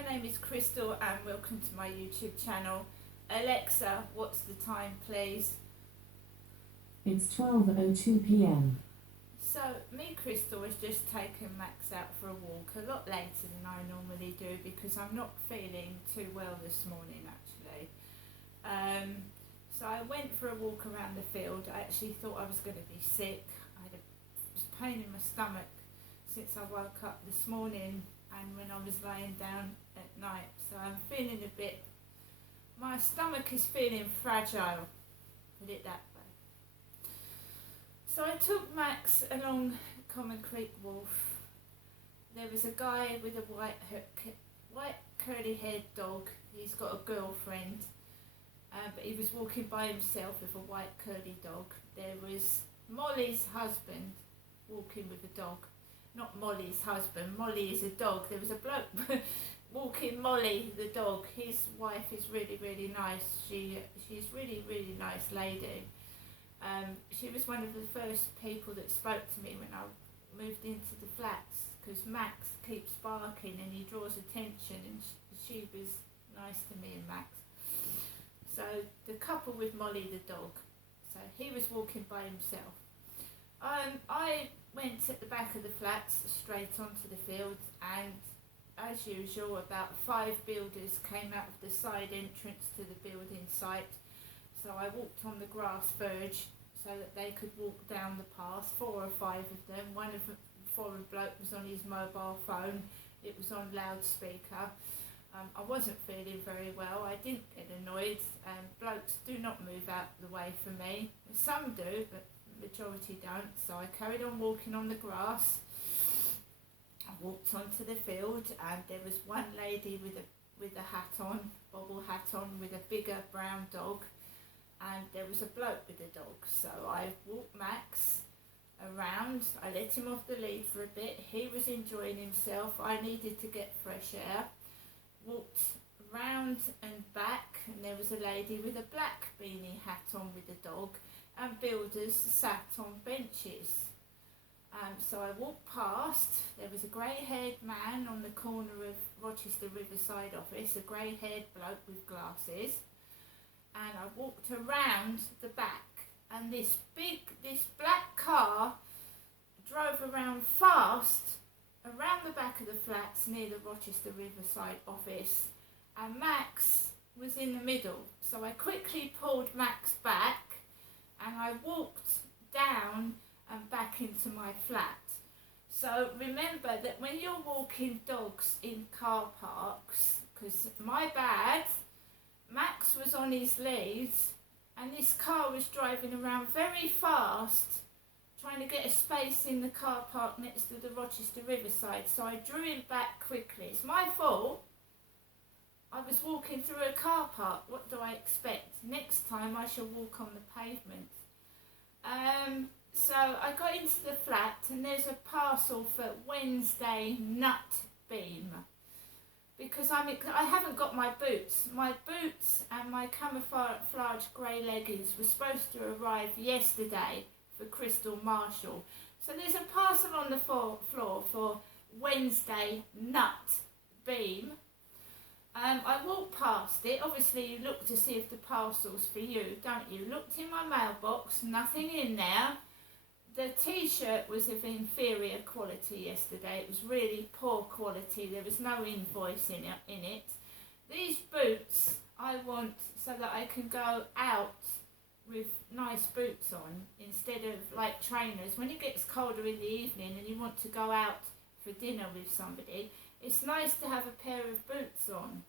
my name is Crystal and welcome to my YouTube channel. Alexa, what's the time please? It's 12:02 p.m. So me, Crystal, has just taken Max out for a walk a lot later than I normally do because I'm not feeling too well this morning actually. So I went for a walk around the field. I actually thought I was going to be sick. I had a pain in my stomach since I woke up this morning and when I was laying down at night, so I'm feeling a bit, my stomach is feeling fragile, put it that way. So I took Max along Common Creek Wharf. There was a guy with a white curly haired dog. He's got a girlfriend, but he was walking by himself with a white curly dog. There was Molly's husband walking with a dog. Not Molly's husband, Molly is a dog. There was a bloke walking Molly the dog. His wife is really nice. She's really nice lady. She was one of the first people that spoke to me when I moved into the flats because Max keeps barking and he draws attention, and she was nice to me and Max. So the couple with Molly the dog, so he was walking by himself. I went at the back of the flats straight onto the field, and as usual about 5 builders came out of the side entrance to the building site. So I walked on the grass verge so that they could walk down the path, 4 or 5 of them. One of the foreign bloke was on his mobile phone, it was on loudspeaker. I wasn't feeling very well. I didn't get annoyed. Blokes do not move out the way for me. Some do, but majority don't. So I carried on walking on the grass. I walked onto the field and there was one lady with a hat on, bobble hat on, with a bigger brown dog, and there was a bloke with a dog. So I walked Max around. I let him off the lead for a bit. He was enjoying himself. I needed to get fresh air. Walked round and back, and there was a lady with a black beanie hat on with a dog, and builders sat on benches. So I walked past. There was a grey-haired man on the corner of Rochester Riverside office, a grey-haired bloke with glasses, and I walked around the back, and this black car drove around fast around the back of the flats near the Rochester Riverside office, and Max was in the middle. So I quickly pulled Max back and I walked down and back into my flat. So remember that when you're walking dogs in car parks, because my bad, Max was on his lead and this car was driving around very fast trying to get a space in the car park next to the Rochester Riverside, so I drew him back quickly. It's my fault. I was walking through a car park. What do I expect? Next time I shall walk on the pavement. So I got into the flat and there's a parcel for Wednesday nut beam. Because I haven't got my boots. My boots and my camouflage grey leggings were supposed to arrive yesterday for Crystal Marshall. So there's a parcel on the floor for Wednesday nut beam. I walked past it. Obviously you look to see if the parcel's for you, don't you? Looked in my mailbox, nothing in there. The t-shirt was of inferior quality yesterday. It was really poor quality. There was no invoice in it. These boots I want so that I can go out with nice boots on instead of like trainers. When it gets colder in the evening and you want to go out for dinner with somebody, it's nice to have a pair of boots on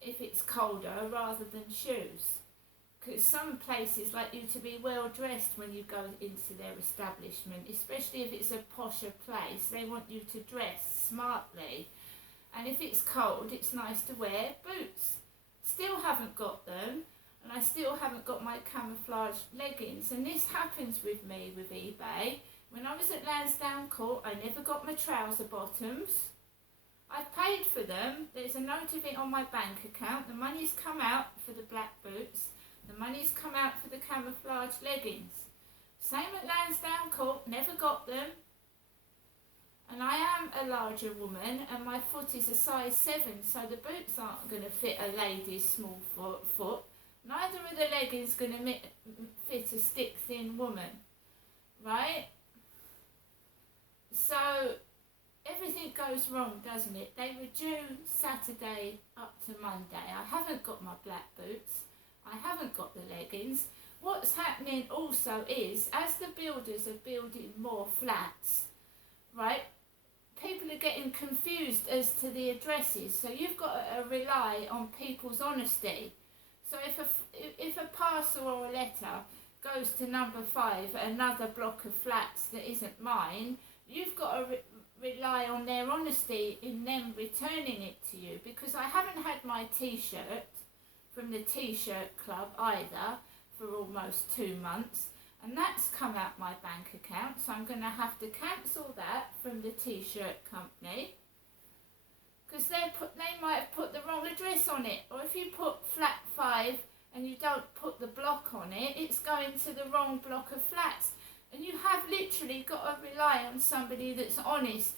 if it's colder rather than shoes. Because some places like you to be well dressed when you go into their establishment, especially if it's a posher place. They want you to dress smartly, and if it's cold it's nice to wear boots. Still haven't got them, and I still haven't got my camouflage leggings, and this happens with me with eBay. When I was at Lansdowne Court I never got my trouser bottoms. I paid for them. There's a note of it on my bank account. The money's come out for the black boots. The money's come out for the camouflage leggings. Same at Lansdowne Court, never got them. And I am a larger woman, and my foot is a size 7, so the boots aren't going to fit a lady's small foot. Neither are the leggings going to fit a stick-thin woman, right? So everything goes wrong, doesn't it? They were due Saturday up to Monday. I haven't got my black boots. I haven't got the leggings. What's happening also is, as the builders are building more flats, right, people are getting confused as to the addresses. So you've got to rely on people's honesty. So if a parcel or a letter goes to number 5, another block of flats that isn't mine, you've got to rely on their honesty in them returning it to you, because I haven't had my t-shirt from the t-shirt club either for almost 2 months, and that's come out my bank account, so I'm going to have to cancel that from the t-shirt company, because they might have put the wrong address on it. Or if you put flat 5 and you don't put the block on it, it's going to the wrong block of flats. And you have literally got to rely on somebody that's honest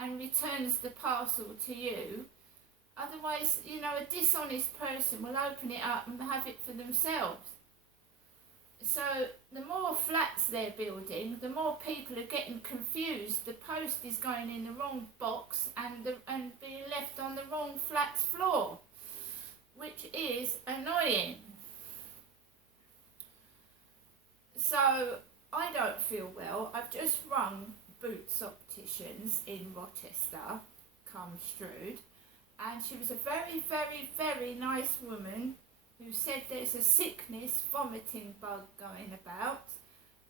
and returns the parcel to you. Otherwise, you know, a dishonest person will open it up and have it for themselves. So the more flats they're building, the more people are getting confused. The post is going in the wrong box and being left on the wrong flat's floor, which is annoying. So I don't feel well. I've just rung Boots Opticians in Rochester, come Strood, and she was a very, very, very nice woman who said there's a sickness, vomiting bug going about,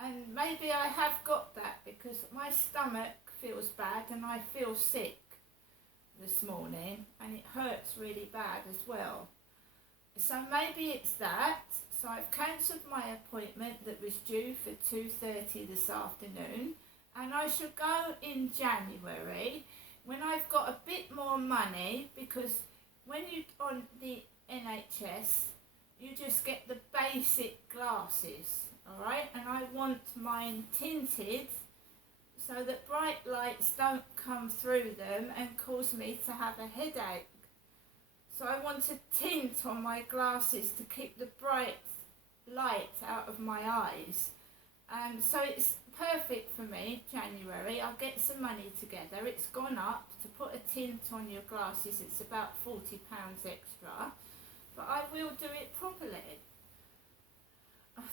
and maybe I have got that because my stomach feels bad and I feel sick this morning, and it hurts really bad as well. So maybe it's that. So I've cancelled my appointment that was due for 2:30 this afternoon, and I shall go in January when I've got a bit more money, because when you're on the NHS, you just get the basic glasses, alright? And I want mine tinted so that bright lights don't come through them and cause me to have a headache. So I want a tint on my glasses to keep the bright light out of my eyes. So it's perfect for me, January. I'll get some money together. It's gone up. To put a tint on your glasses, it's about £40 extra. But I will do it properly.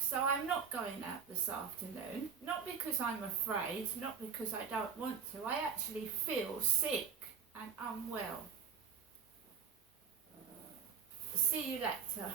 So I'm not going out this afternoon, not because I'm afraid, not because I don't want to. I actually feel sick and unwell. See you later.